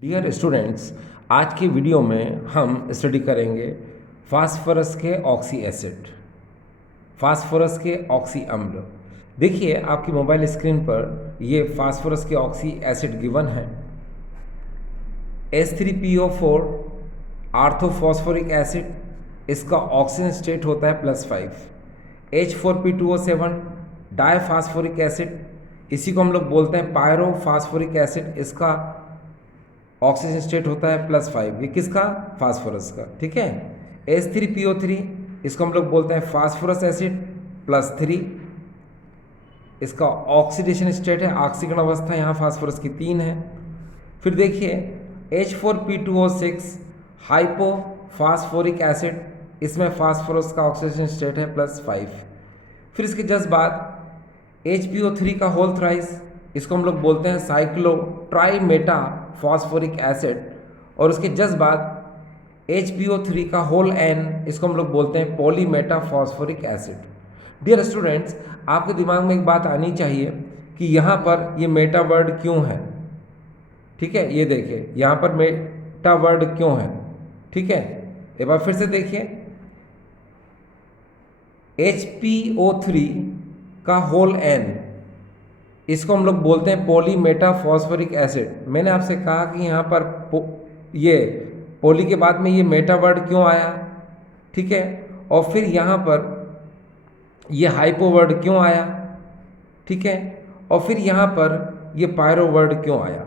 Dear students, आज की video में हम स्टडी करेंगे फास्फोरस के ऑक्सी एसिड, फास्फोरस के ऑक्सी अम्ल। देखिए आपकी मोबाइल स्क्रीन पर ये फास्फोरस के ऑक्सी एसिड गिवन है। H3PO4 आर्थोफॉस्फोरिक एसिड, इसका ऑक्सीजन स्टेट होता है +5। H4P2O7 डाईफास्फोरिक एसिड, इसी को हम लोग बोलते हैं पायरोफास्फोरिक एसिड, इसका ऑक्सीजन स्टेट होता है +5। ये किसका? फास्फोरस का। ठीक है। H3PO3, इसको हम लोग बोलते हैं फास्फोरस एसिड +3, इसका ऑक्सीडेशन स्टेट है, ऑक्सीकरण अवस्था यहाँ फास्फोरस की 3 है। फिर देखिए H4P2O6 हाइपोफास्फोरिक एसिड, इसमें फास्फोरस का ऑक्सीडेशन स्टेट है +5। फिर इसके जस्ट बाद HPO3 का होल थ्राइस, इसको हम लोग बोलते हैं साइक्लो ट्राईमेटा फॉस्फोरिक एसिड, और उसके जस्ट बाद HPO3 का होल एन, इसको हम लोग बोलते हैं पॉलीमेटा फॉस्फोरिक एसिड। डियर स्टूडेंट्स, आपके दिमाग में एक बात आनी चाहिए कि यहाँ पर ये मेटा वर्ड क्यों है। ठीक है, ये देखिए यहाँ पर मेटा वर्ड क्यों है। ठीक है, एक बार फिर से देखिए HPO3 का होल एन, इसको हम लोग बोलते हैं पॉलीमेटा फॉस्फोरिक एसिड। मैंने आपसे कहा कि यहाँ पर ये पॉली के बाद में ये मेटा वर्ड क्यों आया। ठीक है, और फिर यहाँ पर ये हाइपो वर्ड क्यों आया। ठीक है, और फिर यहाँ पर ये पायरो वर्ड क्यों आया।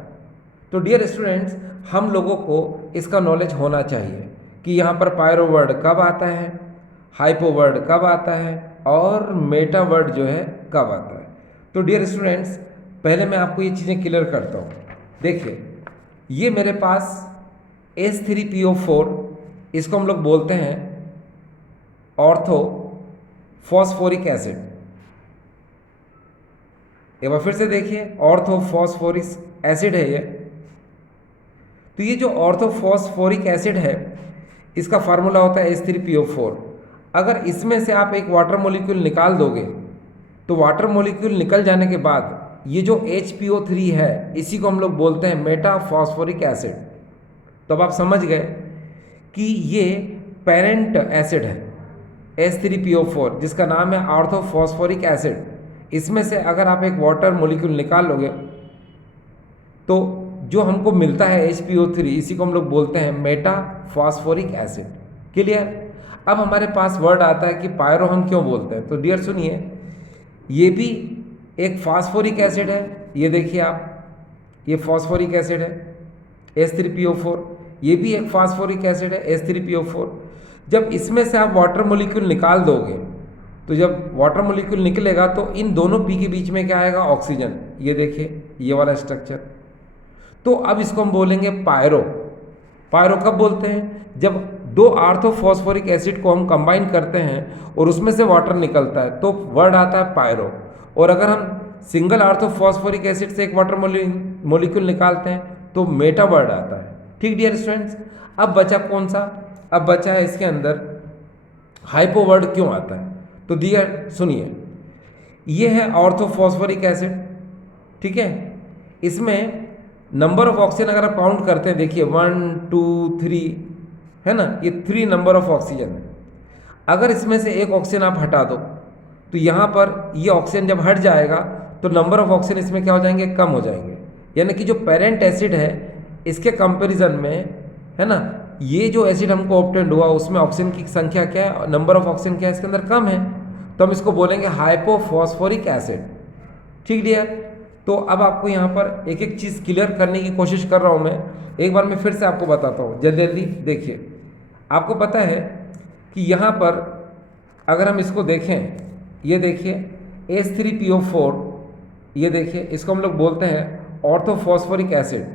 तो डियर स्टूडेंट्स, हम लोगों को इसका नॉलेज होना चाहिए कि यहाँ पर पायरो वर्ड कब आता है, हाइपो वर्ड कब आता है, और मेटा वर्ड जो है कब आता है। तो डियर स्टूडेंट्स, पहले मैं आपको ये चीज़ें क्लियर करता हूँ। देखिए ये मेरे पास H3PO4, इसको हम लोग बोलते हैं ऑर्थो फॉस्फोरिक एसिड। एक बार फिर से देखिए ऑर्थोफॉस्फोरिक एसिड है ये। तो ये जो ऑर्थोफॉस्फोरिक एसिड है, इसका फार्मूला होता है H3PO4। अगर इसमें से आप एक वाटर मॉलिक्यूल निकाल दोगे तो वाटर मॉलिक्यूल निकल जाने के बाद ये जो HPO3 है, इसी को हम लोग बोलते हैं मेटा फॉस्फोरिक एसिड। तो अब आप समझ गए कि ये पेरेंट एसिड है H3PO4, जिसका नाम है ऑर्थोफॉस्फोरिक एसिड। इसमें से अगर आप एक वाटर मॉलिक्यूल निकाल लोगे तो जो हमको मिलता है HPO3, इसी को हम लोग बोलते हैं मेटा फॉस्फोरिक एसिड। क्लियर? अब हमारे पास वर्ड आता है कि पायरो हम क्यों बोलते हैं। तो डियर सुनिए, ये भी एक फास्फोरिक एसिड है। ये देखिए आप, ये फॉस्फोरिक एसिड है H3PO4, ये भी एक फास्फोरिक एसिड है H3PO4। जब इसमें से आप वाटर मॉलिक्यूल निकाल दोगे तो जब वाटर मॉलिक्यूल निकलेगा तो इन दोनों पी के बीच में क्या आएगा? ऑक्सीजन। ये देखिए ये वाला स्ट्रक्चर। तो अब इसको हम बोलेंगे पायरो। पायरो कब बोलते हैं? जब दो आर्थोफॉस्फोरिक एसिड को हम कंबाइन करते हैं और उसमें से वाटर निकलता है तो वर्ड आता है पायरो। और अगर हम सिंगल आर्थोफॉस्फोरिक एसिड से एक वाटर मॉलिक्यूल निकालते हैं तो मेटा वर्ड आता है। ठीक डियर स्टूडेंट्स, अब बचा कौन सा? अब बचा है इसके अंदर हाइपो वर्ड क्यों आता है। तो डियर सुनिए, ये है ऑर्थोफॉस्फोरिक एसिड। ठीक है, इसमें नंबर ऑफ ऑक्सीजन अगर आप काउंट करते हैं, देखिए 1 2 3 है ना, ये 3 नंबर ऑफ ऑक्सीजन है। अगर इसमें से एक ऑक्सीजन आप हटा दो तो यहाँ पर ये ऑक्सीजन जब हट जाएगा तो नंबर ऑफ ऑक्सीजन इसमें क्या हो जाएंगे? कम हो जाएंगे। यानी कि जो पेरेंट एसिड है इसके कंपैरिजन में, है ना, ये जो एसिड हमको ऑब्टेंड हुआ उसमें ऑक्सीजन की संख्या क्या है, नंबर ऑफ ऑक्सीजन क्या है, इसके अंदर कम है। तो हम इसको बोलेंगे हाइपोफॉस्फोरिक एसिड। ठीक डियर? तो अब आपको यहाँ पर एक एक चीज़ क्लियर करने की कोशिश कर रहा हूँ मैं। एक बार मैं फिर से आपको बताता हूँ जल्दी जल्दी। देखिए आपको पता है कि यहाँ पर अगर हम इसको देखें, ये देखिए H3PO4, ये देखिए इसको हम लोग बोलते हैं ऑर्थोफॉस्फोरिक एसिड।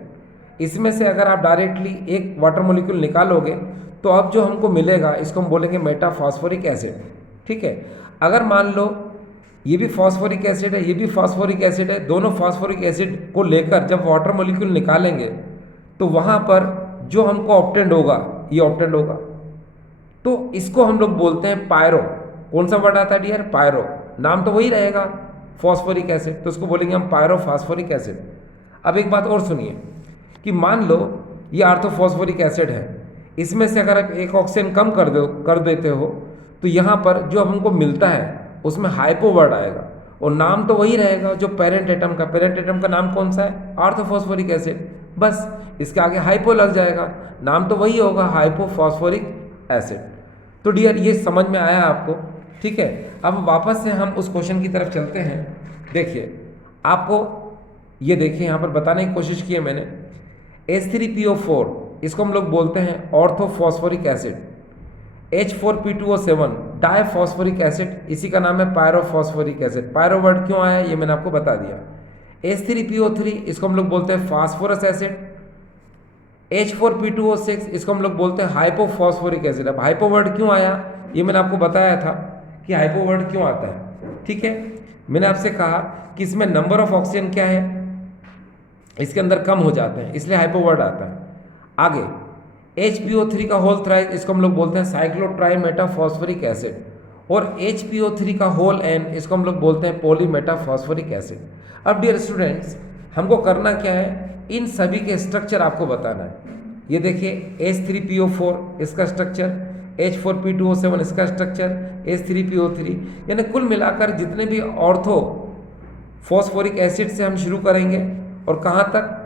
इसमें से अगर आप डायरेक्टली एक वाटर मॉलिक्यूल निकालोगे तो अब जो हमको मिलेगा इसको हम बोलेंगे मेटा फॉस्फोरिक एसिड। ठीक है, अगर मान लो ये भी फॉस्फोरिक एसिड है, ये भी फॉस्फोरिक एसिड है, दोनों फॉस्फोरिक एसिड को लेकर जब वाटर मॉलिक्यूल निकालेंगे तो वहाँ पर जो हमको ऑब्टेंड होगा, ये ऑब्टेंड होगा। तो इसको हम लोग बोलते हैं पायरो। कौन सा वर्ड आता है डियर? पायरो। नाम तो वही रहेगा फॉस्फोरिक एसिड, तो इसको बोलेंगे हम पायरो फॉस्फोरिक एसिड। अब एक बात और सुनिए, कि मान लो ये ऑर्थोफॉस्फोरिक एसिड है, इसमें से अगर आप एक ऑक्सीजन कम कर देते हो तो यहाँ पर जो हमको मिलता है उसमें हाइपो वर्ड आएगा, और नाम तो वही रहेगा जो पेरेंट एटम का नाम कौन सा है, ऑर्थोफॉस्फोरिक एसिड। बस इसके आगे हाइपो लग जाएगा, नाम तो वही होगा, हाइपोफॉस्फोरिक एसिड। तो डियर ये समझ में आया आपको, ठीक है। अब वापस से हम उस क्वेश्चन की तरफ चलते हैं। देखिए आपको ये देखिए यहाँ पर बताने की कोशिश की है मैंने, H3PO4 इसको हम लोग बोलते हैं ऑर्थोफॉस्फोरिक एसिड, H4P2O7 डायफॉस्फोरिक एसिड, इसी का नाम है पायरोफॉस्फोरिक एसिड। पायरो वर्ड क्यों आया ये मैंने आपको बता दिया। H3PO3 इसको हम लोग बोलते हैं फास्फोरस एसिड, H4P2O6 इसको हम लोग बोलते हैं हाइपोफॉस्फोरिक एसिड। अब हाइपो वर्ड क्यों आया ये मैंने आपको बताया था कि हाइपो वर्ड क्यों आता है, ठीक है। मैंने आपसे कहा कि इसमें नंबर ऑफ ऑक्सीजन क्या है, इसके अंदर कम हो जाते हैं, इसलिए हाइपो वर्ड आता है। आगे HPO3 का होल थ्राइस इसको हम लोग बोलते हैं साइक्लोट्राइमेटाफॉस्फोरिक एसिड, और HPO3 का होल एन इसको हम लोग बोलते हैं पॉलीमेटाफॉस्फोरिक एसिड। अब डियर स्टूडेंट्स हमको करना क्या है, इन सभी के स्ट्रक्चर आपको बताना है। ये देखिए H3PO4 इसका स्ट्रक्चर, H4P2O7 इसका स्ट्रक्चर, H3PO3, यानी कुल मिलाकर जितने भी ऑर्थो फॉस्फोरिक एसिड से हम शुरू करेंगे और कहाँ तक,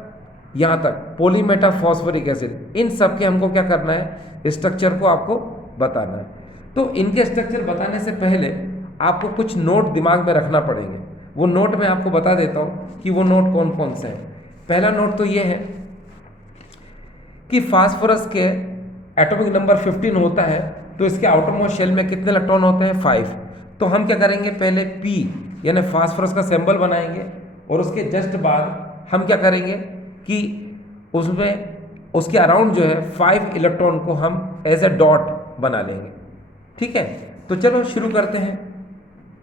यहाँ तक पॉलीमेटाफॉस्फोरिक एसिड, इन सब के हमको क्या करना है, स्ट्रक्चर को आपको बताना है। तो इनके स्ट्रक्चर बताने से पहले आपको कुछ नोट दिमाग में रखना पड़ेंगे, वो नोट मैं आपको बता देता हूँ कि वो नोट कौन कौन से हैं। पहला नोट तो ये है कि फास्फोरस के एटॉमिक नंबर 15 होता है, तो इसके आउटरमोस्ट शेल में कितने इलेक्ट्रॉन होते हैं, 5। तो हम क्या करेंगे, पहले P यानी फास्फोरस का सिंबल बनाएंगे, और उसके जस्ट बाद हम क्या करेंगे कि उसमें उसके अराउंड जो है 5 इलेक्ट्रॉन को हम एज ए डॉट बना लेंगे, ठीक है। तो चलो शुरू करते हैं,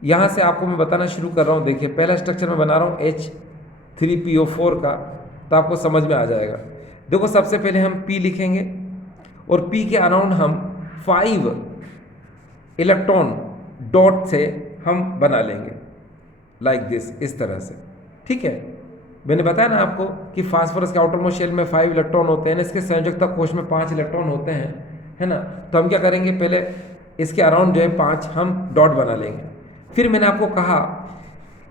यहाँ से आपको मैं बताना शुरू कर रहा हूँ। देखिए पहला स्ट्रक्चर मैं बना रहा हूँ H3PO4 का, तो आपको समझ में आ जाएगा। देखो सबसे पहले हम P लिखेंगे, और P के अराउंड हम 5 इलेक्ट्रॉन डॉट से हम बना लेंगे, लाइक दिस, इस तरह से, ठीक है। मैंने बताया ना आपको कि फास्फोरस के आउटरमोस्ट शेल में 5 इलेक्ट्रॉन होते हैं, इसके संयोजकता कोश में 5 इलेक्ट्रॉन होते हैं, है ना। तो हम क्या करेंगे, पहले इसके अराउंड जो है 5 हम डॉट बना लेंगे। फिर मैंने आपको कहा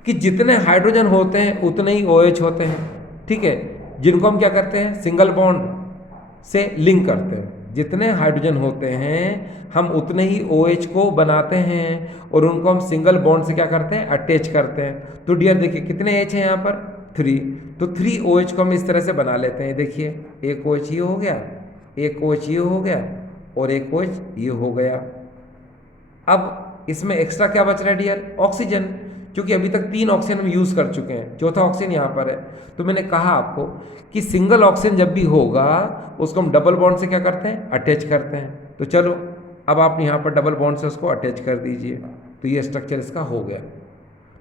कि जितने हाइड्रोजन होते हैं उतने ही OH होते हैं, ठीक है, जिनको हम क्या करते हैं, सिंगल बॉन्ड से लिंक करते हैं। जितने हाइड्रोजन होते हैं हम उतने ही OH को बनाते हैं, और उनको हम सिंगल बॉन्ड से क्या करते हैं, अटैच करते हैं। तो डियर देखिए कितने H हैं यहाँ पर, 3। तो 3 OH को हम इस तरह से बना लेते हैं। देखिए एक OH ये हो गया, एक OH ये हो गया, और एक OH ये हो गया। अब इसमें एक्स्ट्रा क्या बच रहा है डियर, ऑक्सीजन, क्योंकि अभी तक 3 ऑक्सीजन हम यूज़ कर चुके हैं, चौथा ऑक्सीजन यहाँ पर है। तो मैंने कहा आपको कि सिंगल ऑक्सीजन जब भी होगा उसको हम डबल बॉन्ड से क्या करते हैं, अटैच करते हैं। तो चलो अब आप यहाँ पर डबल बॉन्ड से उसको अटैच कर दीजिए, तो ये स्ट्रक्चर इसका हो गया।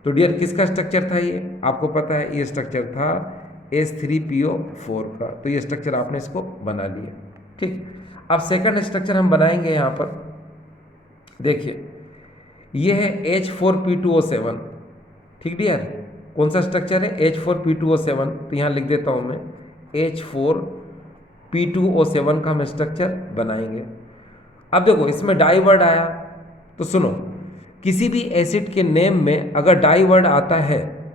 तो डियर किसका स्ट्रक्चर था ये, आपको पता है ये स्ट्रक्चर था H3PO4 का। तो ये स्ट्रक्चर आपने इसको बना लिया, ठीक। अब सेकंड स्ट्रक्चर हम बनाएंगे यहाँ पर। देखिए ये है H4P2O7, ठीक डियर। कौन सा स्ट्रक्चर है, H4P2O7। तो यहाँ लिख देता हूँ मैं, H4P2O7 का हम स्ट्रक्चर बनाएंगे। अब देखो इसमें डाई वर्ड आया, तो सुनो, किसी भी एसिड के नेम में अगर डाई वर्ड आता है,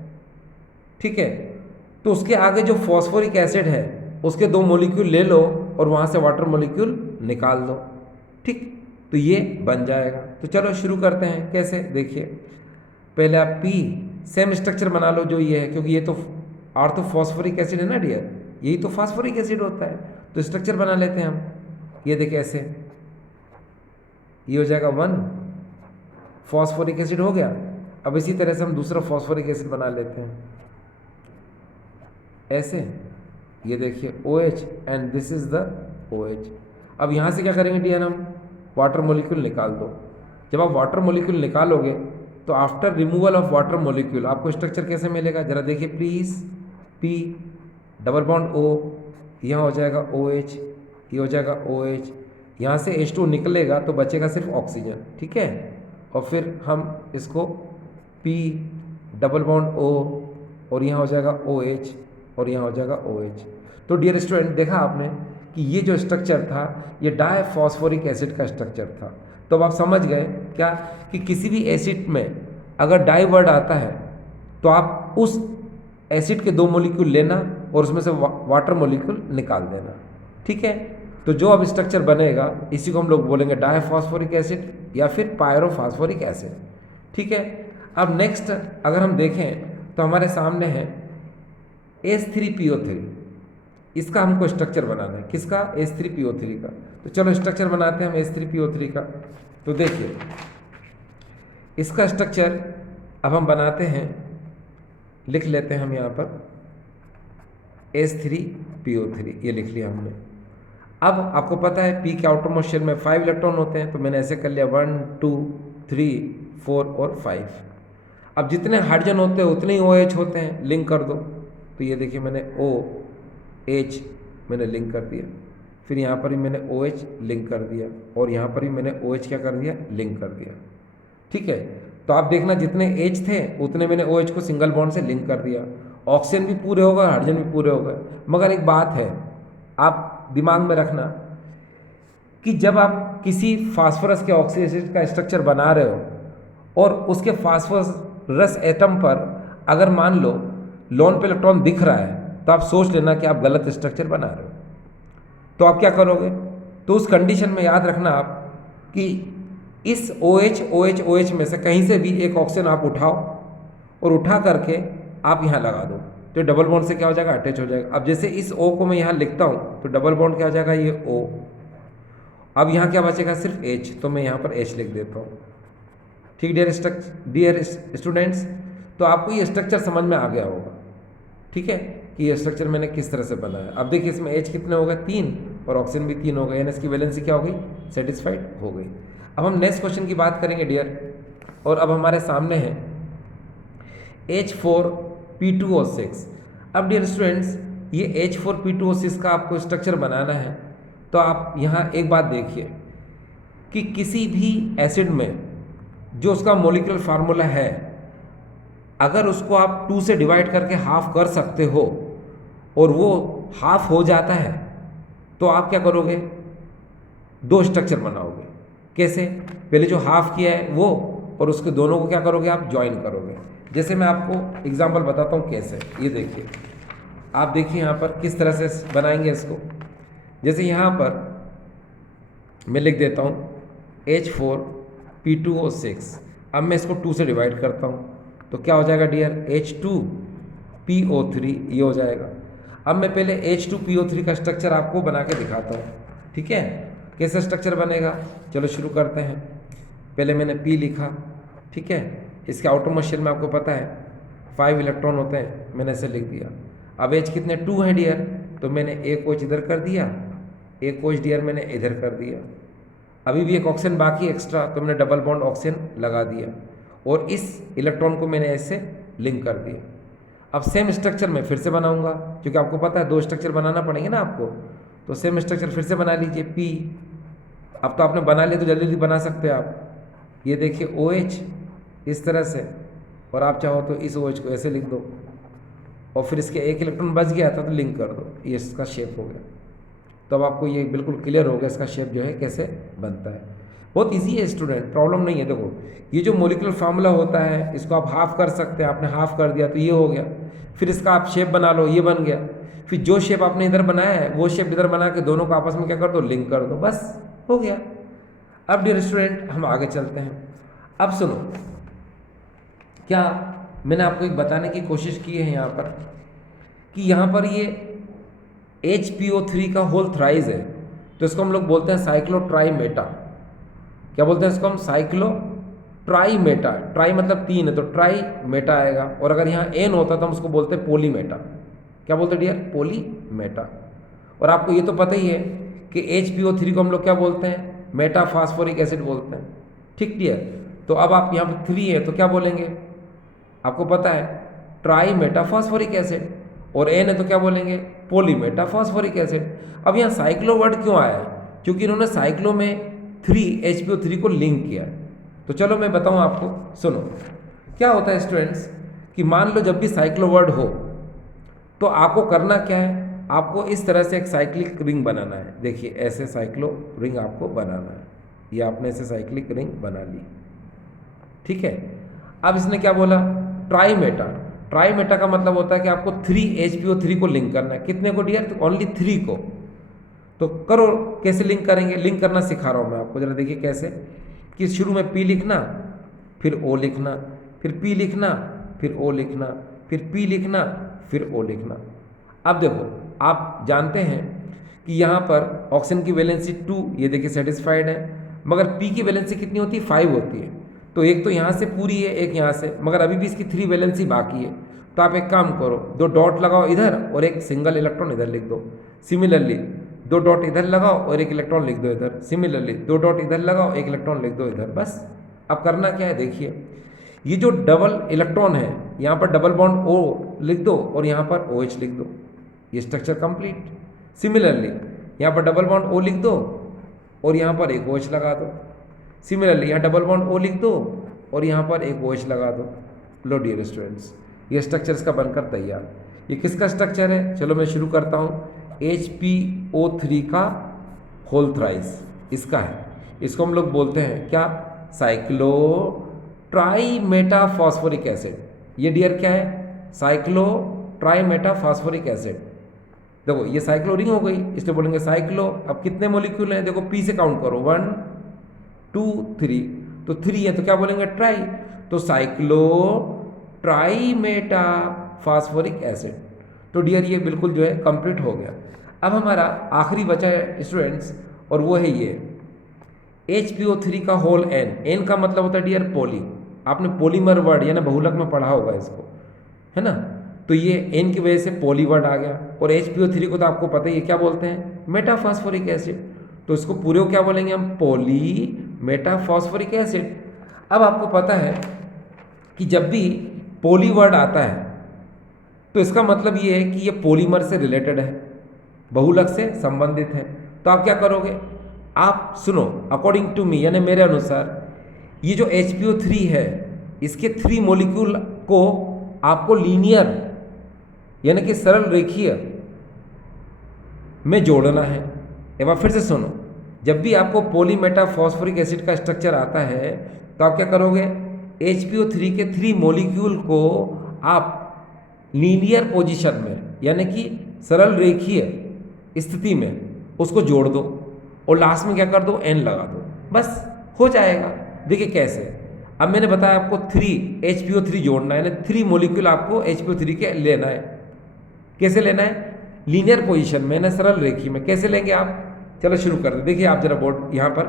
ठीक है, तो उसके आगे जो फॉस्फोरिक एसिड है उसके 2 मॉलिक्यूल ले लो और वहाँ से वाटर मॉलिक्यूल निकाल दो, ठीक, तो ये बन जाएगा। तो चलो शुरू करते हैं, कैसे, देखिए पहले आप P सेम स्ट्रक्चर बना लो जो ये है, क्योंकि ये तो ऑर्थोफॉस्फोरिक एसिड है ना डियर, यही तो फास्फोरिक एसिड होता है। तो स्ट्रक्चर बना लेते हैं हम, ये देखिए ऐसे, ये हो जाएगा 1 फॉस्फोरिक एसिड हो गया। अब इसी तरह से हम दूसरा फॉस्फोरिक एसिड बना लेते हैं, ऐसे, ये देखिए OH and this is the OH। अब यहाँ से क्या करेंगे डियर, हम वाटर मॉलिक्यूल निकाल दो। जब आप वाटर मॉलिक्यूल निकालोगे तो after removal of water molecule आपको स्ट्रक्चर कैसे मिलेगा, जरा देखिए please. P double bond O, यहाँ हो जाएगा OH, ये हो जाएगा OH, यहाँ से H2 निकलेगा तो बचेगा सिर्फ ऑक्सीजन, ठीक है। और फिर हम इसको P डबल बॉन्ड O, और यहाँ हो जाएगा OH, और यहाँ हो जाएगा OH। तो डियर स्टूडेंट, देखा आपने कि ये जो स्ट्रक्चर था ये डाइफॉस्फोरिक एसिड का स्ट्रक्चर था। तो अब आप समझ गए क्या कि किसी भी एसिड में अगर डाई वर्ड आता है तो आप उस एसिड के 2 मॉलिक्यूल लेना और उसमें से वाटर मॉलिक्यूल निकाल देना। ठीक है, तो जो अब स्ट्रक्चर बनेगा इसी को हम लोग बोलेंगे डाइफॉस्फोरिक एसिड या फिर पायरोफॉस्फोरिक एसिड। ठीक है, अब नेक्स्ट अगर हम देखें तो हमारे सामने है H3PO3। इसका हमको स्ट्रक्चर बनाना है, किसका? H3PO3 का। तो चलो स्ट्रक्चर बनाते हैं हम H3PO3 का। तो देखिए इसका स्ट्रक्चर अब हम बनाते हैं, लिख लेते हैं हम यहाँ पर H3PO3, ये लिख लिया हमने। अब आपको पता है P के आउटरमोस्ट शेल में 5 इलेक्ट्रॉन होते हैं, तो मैंने ऐसे कर लिया 1 2 3 4 और 5। अब जितने हाइड्रोजन होते हैं उतने ही OH होते हैं, लिंक कर दो। तो ये देखिए मैंने OH मैंने लिंक कर दिया, फिर यहाँ पर भी मैंने OH लिंक कर दिया और यहाँ पर भी मैंने OH क्या कर दिया? लिंक कर दिया। ठीक है, तो आप देखना जितने H थे उतने मैंने OH को सिंगल बॉन्ड से लिंक कर दिया। ऑक्सीजन भी पूरे हो गए, हाइड्रोजन भी पूरे हो गए। मगर एक बात है, आप दिमाग में रखना कि जब आप किसी फास्फोरस के ऑक्सीजन एसिड का स्ट्रक्चर बना रहे हो और उसके फास्फोरस एटम पर अगर मान लो लोन पे इलेक्ट्रॉन दिख रहा है तो आप सोच लेना कि आप गलत स्ट्रक्चर बना रहे हो। तो आप क्या करोगे? तो उस कंडीशन में याद रखना आप कि इस OH OH OH में से कहीं से भी एक ऑक्सीजन आप उठाओ और उठा करके आप यहाँ लगा दो, तो डबल बॉन्ड से क्या हो जाएगा? अटैच हो जाएगा। अब जैसे इस O को मैं यहाँ लिखता हूँ तो डबल बॉन्ड क्या हो जाएगा? ये O। अब यहाँ क्या बचेगा? सिर्फ H, तो मैं यहाँ पर H लिख देता हूँ। ठीक डियर स्टूडेंट्स, तो आपको ये स्ट्रक्चर समझ में आ गया होगा। ठीक है कि ये स्ट्रक्चर मैंने किस तरह से बनाया। अब देखिए इसमें H कितने हो गए? 3 और ऑक्सीजन भी 3 हो गए, यानी इसकी वैलेंसी क्या हो गई? सेटिस्फाइड हो गई। अब हम नेक्स्ट क्वेश्चन की बात करेंगे डियर, और अब हमारे सामने है H4P2O6। अब डियर स्टूडेंट्स, ये H4P2O6 का आपको स्ट्रक्चर बनाना है। तो आप यहाँ एक बात देखिए कि किसी भी एसिड में जो उसका मॉलिक्यूलर फार्मूला है, अगर उसको आप 2 से डिवाइड करके हाफ कर सकते हो और वो हाफ हो जाता है तो आप क्या करोगे? 2 स्ट्रक्चर बनाओगे। कैसे? पहले जो हाफ किया है वो और उसके दोनों को क्या करोगे? आप ज्वाइन करोगे। जैसे मैं आपको एग्जांपल बताता हूँ कैसे। ये देखिए, आप देखिए यहाँ पर किस तरह से बनाएंगे इसको। जैसे यहाँ पर मैं लिख देता हूँ H4P2O6। अब मैं इसको 2 से डिवाइड करता हूँ तो क्या हो जाएगा डियर? H2PO3 ये हो जाएगा। अब मैं पहले H2PO3 का स्ट्रक्चर आपको बना के दिखाता हूँ। ठीक है, कैसे स्ट्रक्चर बनेगा? चलो शुरू करते हैं। पहले मैंने P लिखा। ठीक है, इसके आउटरमोस्ट शेल में आपको पता है 5 इलेक्ट्रॉन होते हैं, मैंने ऐसे लिख दिया। अब H कितने? 2 हैं डियर, तो मैंने एक OH इधर कर दिया, एक OH डियर मैंने इधर कर दिया। अभी भी एक ऑक्सीजन बाकी एक्स्ट्रा, तो मैंने डबल बॉन्ड ऑक्सीजन लगा दिया और इस इलेक्ट्रॉन को मैंने ऐसे लिंक कर दिया। अब सेम स्ट्रक्चर मैं फिर से बनाऊंगा, क्योंकि आपको पता है 2 स्ट्रक्चर बनाना पड़ेंगे ना आपको। तो सेम स्ट्रक्चर फिर से बना लीजिए P। अब तो आपने बना लिया तो जल्दी जल्दी बना सकते हैं आप। ये देखिए OH इस तरह से, और आप चाहो तो इस OH को ऐसे लिख दो और फिर इसके एक इलेक्ट्रॉन बच गया था तो लिंक कर दो, ये इसका शेप हो गया। तो अब आपको ये बिल्कुल क्लियर हो गया इसका शेप जो है कैसे बनता है। बहुत इजी है स्टूडेंट, प्रॉब्लम नहीं है। देखो ये जो मॉलिक्यूलर फार्मूला होता है इसको आप हाफ कर सकते हैं, आपने हाफ कर दिया तो ये हो गया। फिर इसका आप शेप बना लो, ये बन गया। फिर जो शेप आपने इधर बनाया है वो शेप इधर बना के दोनों को आपस में क्या कर दो? लिंक कर दो, बस हो गया। अब डियर स्टूडेंट हम आगे चलते हैं। अब सुनो, क्या मैंने आपको एक बताने की कोशिश की है यहाँ पर कि यहाँ पर ये HPO3 का होल थ्राइज है, तो इसको हम लोग बोलते हैं साइक्लोट्राइमेटा। क्या बोलते हैं इसको हम? साइक्लोट्राइमेटा। ट्राई मतलब 3 है तो ट्राई मेटा आएगा, और अगर यहाँ N होता तो हम उसको बोलते हैं पोलीमेटा। क्या बोलते हैं डियर? पोलीमेटा। और आपको ये तो पता ही है कि HPO3 को हम लोग क्या बोलते हैं? मेटाफॉस्फोरिक एसिड बोलते हैं। ठीक डियर, तो अब आप यहाँ पर 3 है तो क्या बोलेंगे? आपको पता है ट्राई मेटाफॉस्फोरिक एसिड, और N है तो क्या बोलेंगे? पॉलीमेटाफॉस्फोरिक एसिड। अब यहाँ साइक्लो वर्ड क्यों आया है? क्योंकि इन्होंने साइक्लो में 3 HPO3 को लिंक किया। तो चलो मैं बताऊँ आपको, सुनो। क्या होता है स्टूडेंट्स कि मान लो जब भी साइक्लो वर्ड हो तो आपको करना क्या है? आपको इस तरह से एक साइक्लिक रिंग बनाना है। देखिए ऐसे साइक्लो रिंग आपको बनाना है, ये आपने ऐसे साइक्लिक रिंग बना ली, ठीक है। अब इसने क्या बोला, ट्राईमेटा। ट्राईमेटा का मतलब होता है कि आपको 3 HPO3 को लिंक करना है। कितने को डियर, तो ओनली 3 को। तो करो, कैसे लिंक करेंगे, लिंक करना सिखा रहा हूँ मैं आपको, जरा देखिए कैसे। कि शुरू में P लिखना, फिर O लिखना, फिर P लिखना, फिर O लिखना, फिर P लिखना, फिर O लिखना। अब देखो आप जानते हैं कि यहाँ पर ऑक्सीजन की वैलेंसी 2, ये देखिए सेटिस्फाइड है, मगर P की वैलेंसी कितनी होती है, 5 होती है। तो एक तो यहाँ से पूरी है, एक यहाँ से, मगर अभी भी इसकी 3 वैलेंसी बाकी है। तो आप एक काम करो, 2 डॉट लगाओ इधर और एक सिंगल इलेक्ट्रॉन इधर लिख दो। सिमिलरली 2 डॉट इधर लगाओ और एक इलेक्ट्रॉन लिख दो इधर। सिमिलरली 2 डॉट इधर लगाओ, एक इलेक्ट्रॉन लिख दो इधर। बस अब करना क्या है, देखिए ये जो डबल इलेक्ट्रॉन है, यहाँ पर डबल बॉन्ड O लिख दो और यहाँ पर OH लिख दो, ये स्ट्रक्चर कंप्लीट। सिमिलरली यहाँ पर डबल बॉन्ड O लिख दो और यहाँ पर एक OH लगा दो। सिमिलरली यहाँ डबल बॉन्ड O लिख दो और यहाँ पर एक OH लगा दो। लो डियर स्टूडेंट्स, ये स्ट्रक्चर इसका बनकर तैयार। ये किसका स्ट्रक्चर है, चलो मैं शुरू करता हूँ। HPO3 का होल थ्राइस इसका है। इसको हम लोग बोलते हैं क्या, साइक्लो ट्राईमेटा फॉस्फोरिक एसिड। ये डियर क्या है, साइक्लो ट्राईमेटा फॉस्फोरिक एसिड। देखो ये साइक्लो रिंग हो गई, इसलिए बोलेंगे साइक्लो। अब कितने मोलिक्यूल हैं, देखो P से काउंट करो, 1 2 3, तो 3 है तो क्या बोलेंगे, ट्राई। तो साइक्लो ट्राईमेटा फॉस्फोरिक एसिड। तो डियर ये बिल्कुल जो है कंप्लीट हो गया। अब हमारा आखिरी बचा है स्टूडेंट्स, और वो है ये HPO3 का होल N। का मतलब होता है डियर पॉली। आपने पॉलीमर वर्ड यानी बहुलक में पढ़ा होगा इसको, है ना। तो ये N की वजह से पॉली वर्ड आ गया। और HPO3 को तो आपको पता ही है क्या बोलते हैं, मेटाफॉस्फोरिक एसिड। तो इसको पूरे को क्या बोलेंगे हम, पॉली मेटाफॉस्फोरिक एसिड। अब आपको पता है कि जब भी पॉली वर्ड आता है तो इसका मतलब ये है कि ये पॉलीमर से रिलेटेड है, बहुलक से संबंधित है। तो आप क्या करोगे, आप सुनो, अकॉर्डिंग टू मी यानी मेरे अनुसार ये जो HPO3 है इसके 3 मॉलिक्यूल को आपको लीनियर यानी कि सरल रेखीय में जोड़ना है। एक बार फिर से सुनो, जब भी आपको पॉलीमेटाफॉस्फोरिक एसिड का स्ट्रक्चर आता है तो आप क्या करोगे, HPO3 के 3 मॉलिक्यूल को आप लीनियर पोजीशन में यानी कि सरल रेखीय स्थिति में उसको जोड़ दो और लास्ट में क्या कर दो, N लगा दो, बस हो जाएगा। देखिए कैसे, अब मैंने बताया आपको 3 HPO3 जोड़ना है, यानी 3 मॉलिक्यूल आपको HPO3 के लेना है। कैसे लेना है, लीनियर पोजीशन में ना सरल रेखी में। कैसे लेंगे आप, चलो शुरू कर दो। देखिए आप जरा बोर्ड यहाँ पर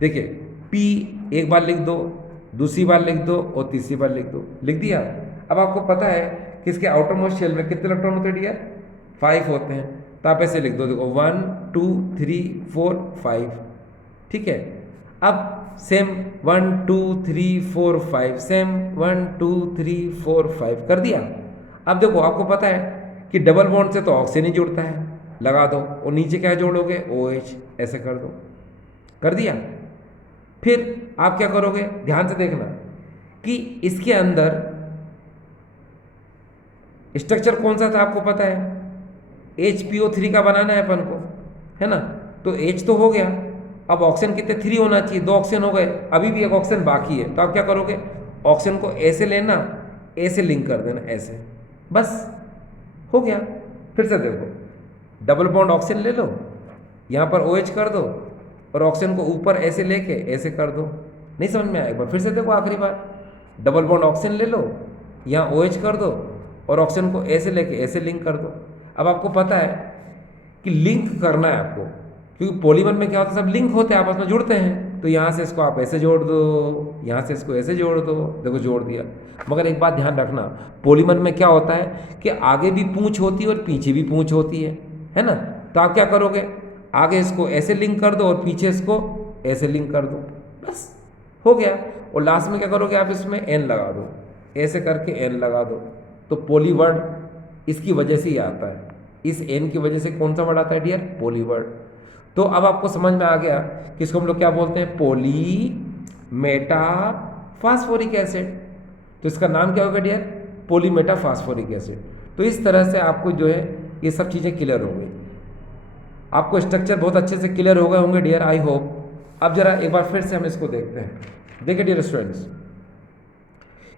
देखिए, P एक बार लिख दो, दूसरी बार लिख दो और तीसरी बार लिख दो। लिख दिया। अब आपको पता है कि इसके आउटर मोस्ट शेल में कितने इलेक्ट्रॉन होते हैं डियर, 5 होते हैं। तो आप ऐसे लिख दो, देखो 1 2 3 4 5, ठीक है। अब सेम 1 2 3 4 5, सेम 1 2 3 4 5 कर दिया। अब देखो आपको पता है कि डबल बॉन्ड से तो ऑक्सीजन ही जुड़ता है, लगा दो, और नीचे क्या जोड़ोगे, OH, ऐसे कर दो, कर दिया। फिर आप क्या करोगे, ध्यान से देखना कि इसके अंदर स्ट्रक्चर कौन सा था आपको पता है, HPO3 का बनाना है अपन को, है ना। तो H तो हो गया, अब ऑक्सीजन कितने, 3 होना चाहिए, 2 ऑक्सीजन हो गए, अभी भी एक ऑक्सीजन बाकी है। तो आप क्या करोगे, ऑक्सीजन को ऐसे लेना, ऐसे लिंक कर देना, ऐसे, बस हो गया। फिर से देखो, डबल बॉन्ड ऑक्सीजन ले लो, यहाँ पर OH कर दो और ऑक्सीजन को ऊपर ऐसे लेके ऐसे कर दो। नहीं समझ में आया, एक बार फिर से देखो आखिरी बार, डबल बॉन्ड ऑक्सीजन ले लो, यहाँ OH कर दो और ऑक्सीजन को ऐसे लेके ऐसे लिंक कर दो। अब आपको पता है कि लिंक करना है आपको, क्योंकि पॉलीमर में क्या होता है, सब लिंक होते हैं, आपस में जुड़ते हैं। तो यहाँ से इसको आप ऐसे जोड़ दो, यहाँ से इसको ऐसे जोड़ दो, देखो जोड़ दिया। मगर एक बात ध्यान रखना, पॉलीमर में क्या होता है कि आगे भी पूंछ होती है और पीछे भी पूंछ होती है ना। तो आप क्या करोगे, आगे इसको ऐसे लिंक कर दो और पीछे इसको ऐसे लिंक कर दो, बस हो गया। और लास्ट में क्या करोगे, आप इसमें N लगा दो, ऐसे करके N लगा दो। तो पॉली वर्ड इसकी वजह से ही आता है, इस N की वजह से कौन सा वर्ड आता है डियर, पॉली वर्ड। तो अब आपको समझ में आ गया कि इसको हम लोग क्या बोलते हैं, पॉली मेटाफॉस्फोरिक एसिड। तो इसका नाम क्या होगा डियर, पॉली मेटाफॉस्फोरिक एसिड। तो इस तरह से आपको जो है ये सब चीज़ें क्लियर हो गई। आपको स्ट्रक्चर बहुत अच्छे से क्लियर हो गए होंगे डियर, आई होप। अब जरा एक बार फिर से हम इसको देखते हैं। देखिए डियर स्टूडेंट्स,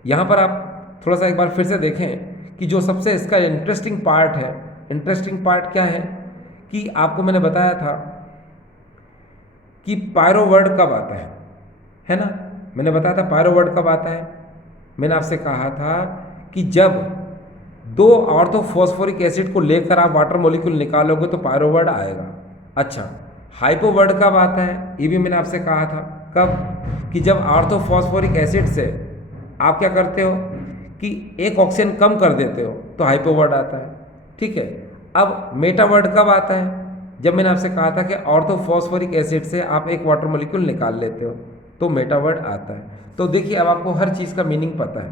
यहाँ पर आप थोड़ा सा एक बार फिर से देखें कि जो सबसे इसका इंटरेस्टिंग पार्ट है, इंटरेस्टिंग पार्ट क्या है कि आपको मैंने बताया था कि पायरो वर्ड कब आता है ना। मैंने बताया था पायरो वर्ड कब आता है। मैंने आपसे कहा था कि जब दो ऑर्थोफॉस्फोरिक एसिड को लेकर आप वाटर मॉलिक्यूल निकालोगे तो पायरो वर्ड आएगा। अच्छा, हाइपो वर्ड कब आता है, ये भी मैंने आपसे कहा था। कब? कि जब ऑर्थोफॉस्फोरिक एसिड से आप क्या करते हो कि एक ऑक्सीजन कम कर देते हो तो हाइपो वर्ड आता है। ठीक है। अब मेटा वर्ड कब आता है? जब मैंने आपसे कहा था कि ऑर्थोफॉस्फोरिक एसिड से आप एक वाटर मॉलिक्यूल निकाल लेते हो तो मेटा वर्ड आता है। तो देखिए अब आपको हर चीज़ का मीनिंग पता है।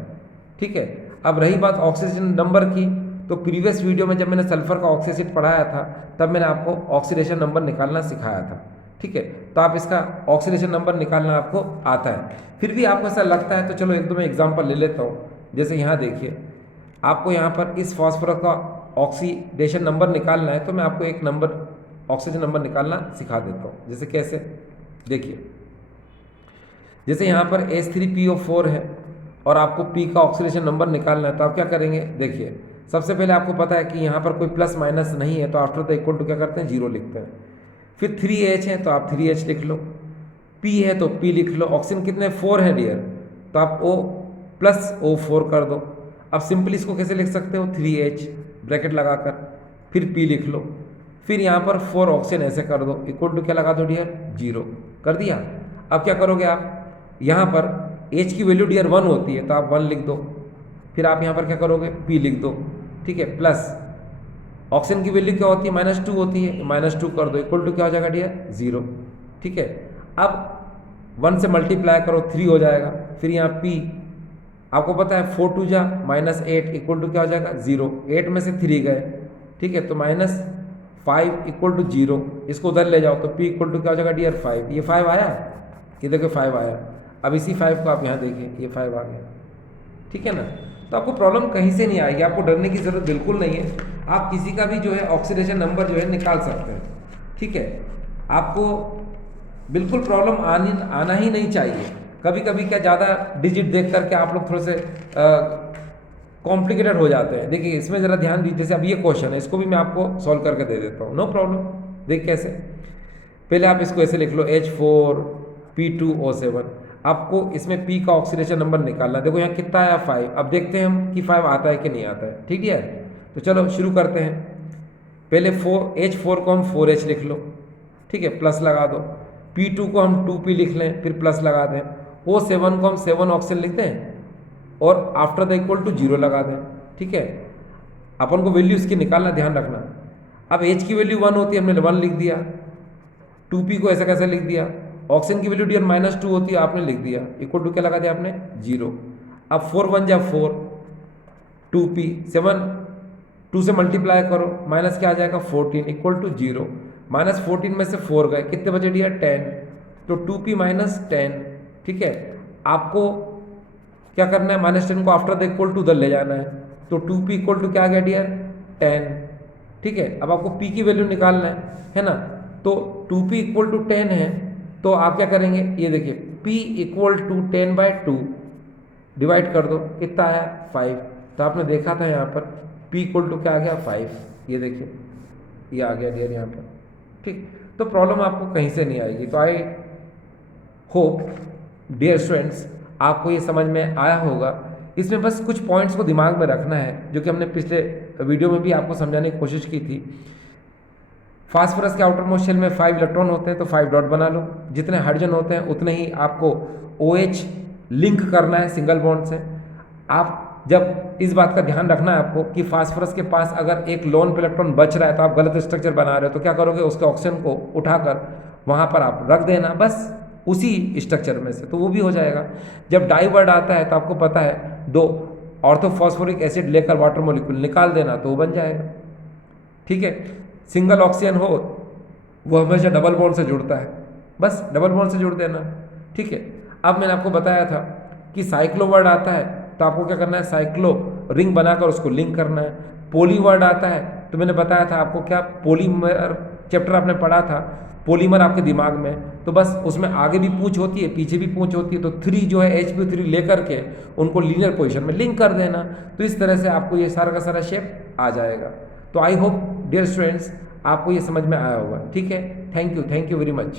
ठीक है। अब रही बात ऑक्सीजन नंबर की, तो प्रीवियस वीडियो में जब मैंने सल्फर का ऑक्सीडेशन पढ़ाया था तब मैंने आपको ऑक्सीडेशन नंबर निकालना सिखाया था। ठीक है। तो आप इसका ऑक्सीडेशन नंबर निकालना आपको आता है। फिर भी आपको ऐसा लगता है तो चलो एक दो मैं एग्जांपल ले लेता हूँ। जैसे यहाँ देखिए, आपको यहाँ पर इस फॉस्फोरस का ऑक्सीडेशन नंबर निकालना है तो मैं आपको एक नंबर ऑक्सीजन नंबर निकालना सिखा देता हूँ। जैसे कैसे, देखिए जैसे यहाँ पर H3PO4 है और आपको P का ऑक्सीडेशन नंबर निकालना है तो आप क्या करेंगे। देखिए सबसे पहले आपको पता है कि यहाँ पर कोई प्लस माइनस नहीं है तो आफ्टर द इक्वल टू क्या करते हैं, 0 लिखते हैं। फिर 3H है तो आप 3H लिख लो, P है तो P लिख लो। ऑक्सीजन कितने 4 है डियर, तो आप O प्लस O4 कर दो। अब सिंपली इसको कैसे लिख सकते हो, 3H ब्रैकेट लगाकर फिर P लिख लो। फिर यहाँ पर 4 ऑक्सीजन ऐसे कर दो, इक्वल टू क्या लगा दो डियर, 0 कर दिया। अब क्या करोगे आप, यहाँ पर H की वैल्यू डियर 1 होती है तो आप 1 लिख दो। फिर आप यहाँ पर क्या करोगे, P लिख दो। ठीक है। प्लस ऑक्सीजन की वैल्यू क्या होती है, -2 होती है, -2 कर दो, इक्वल टू क्या हो जाएगा डियर, 0। ठीक है। अब 1 से मल्टीप्लाई करो, 3 हो जाएगा। फिर यहाँ P आपको पता है 4 2 जा -8 इक्वल टू क्या हो जाएगा, 0। 8 में से 3 गए। ठीक है। तो -5 इक्वल टू 0, इसको उधर ले जाओ तो P इक्वल टू क्या हो जाएगा डियर, 5। ये 5 आया, ये देखो 5 आया। अब इसी 5 को आप यहाँ देखिए, ये 5 आ गया। ठीक है ना। तो आपको प्रॉब्लम कहीं से नहीं आएगी, आपको डरने की ज़रूरत बिल्कुल नहीं है। आप किसी का भी जो है ऑक्सीडेशन नंबर जो है निकाल सकते हैं। ठीक है। आपको बिल्कुल प्रॉब्लम आना ही नहीं चाहिए। कभी कभी क्या ज़्यादा डिजिट देख करके आप लोग थोड़े से कॉम्प्लिकेटेड हो जाते हैं। देखिए इसमें ज़रा ध्यान दीजिए। जैसे अब ये क्वेश्चन है, इसको भी मैं आपको सॉल्व करके दे देता हूँ, नो प्रॉब्लम। देख कैसे, पहले आप इसको ऐसे लिख लो, H4P2O7। आपको इसमें P का ऑक्सीडेशन नंबर निकालना है। देखो यहाँ कितना आया, 5। अब देखते हैं हम कि 5 आता है कि नहीं आता है। ठीक है। तो चलो शुरू करते हैं। पहले H4 को हम 4H लिख लो। ठीक है, प्लस लगा दो। P2 को हम 2P लिख लें, फिर प्लस लगा दें। O7 को हम 7 ऑक्सीजन लिखते हैं और आफ्टर द इक्वल टू 0 लगा दें। ठीक है। अपन को वैल्यू इसकी निकालना, ध्यान रखना। अब H की वैल्यू 1 होती है, हमने 1 लिख दिया। 2P को ऐसा कैसे लिख दिया, ऑक्सीजन की वैल्यू डियर -2 होती है, आपने लिख दिया, इक्वल टू क्या लगा दिया आपने, 0। अब 4 1 जा 4, 2P 7 2 से मल्टीप्लाई करो, माइनस क्या आ जाएगा 14 इक्वल टू 0। -14 में से 4 गए, कितने बचे डियर 10, तो 2P -10। ठीक है। आपको क्या करना है, -10 को आफ्टर द इक्वल टू उधर ले जाना है, तो 2P इक्वल टू क्या आ गया डियर 10। ठीक है। अब आपको P की वैल्यू निकालना है ना, तो 2P इक्वल टू 10 है तो आप क्या करेंगे, ये देखिए P इक्वल टू 10/2 डिवाइड कर दो, कितना आया 5। तो आपने देखा था यहाँ पर P इक्वल टू क्या आ गया 5। ये देखिए ये आ गया डियर यहाँ पर। ठीक, तो प्रॉब्लम आपको कहीं से नहीं आएगी। तो आई होप डियर स्टूडेंट्स आपको ये समझ में आया होगा। इसमें बस कुछ पॉइंट्स को दिमाग में रखना है जो कि हमने पिछले वीडियो में भी आपको समझाने की कोशिश की थी। फास्फोरस के आउटर मोस्ट शेल में 5 इलेक्ट्रॉन होते हैं तो 5 डॉट बना लो। जितने हाइड्रोजन होते हैं उतने ही आपको OH लिंक करना है सिंगल बॉन्ड से। आप जब इस बात का ध्यान रखना है आपको कि फास्फोरस के पास अगर एक लोन पे इलेक्ट्रॉन बच रहा है तो आप गलत स्ट्रक्चर बना रहे हो, तो क्या करोगे, उसके ऑक्सीजन को उठाकर वहाँ पर आप रख देना बस उसी स्ट्रक्चर में से, तो वो भी हो जाएगा। जब डाई वर्ड आता है तो आपको पता है 2 ऑर्थोफॉस्फोरिक एसिड लेकर वाटर मॉलिक्यूल निकाल देना तो वो बन जाएगा। ठीक है। सिंगल ऑक्सीजन हो वो हमेशा डबल बॉन्ड से जुड़ता है, बस डबल बॉन्ड से जुड़ देना। ठीक है। अब मैंने आपको बताया था कि साइक्लो वर्ड आता है तो आपको क्या करना है, साइक्लो रिंग बनाकर उसको लिंक करना है। पोली वर्ड आता है तो मैंने बताया था आपको क्या, पॉलीमर चैप्टर आपने पढ़ा था, पॉलीमर आपके दिमाग में, तो बस उसमें आगे भी पूछ होती है पीछे भी पूछ होती है, तो 3 जो है HPO3 लेकर के उनको लीनियर पोजीशन में लिंक कर देना, तो इस तरह से आपको ये सारा का सारा शेप आ जाएगा। तो आई होप डियर स्टूडेंट्स आपको ये समझ में आया होगा। ठीक है, थैंक यू वेरी मच।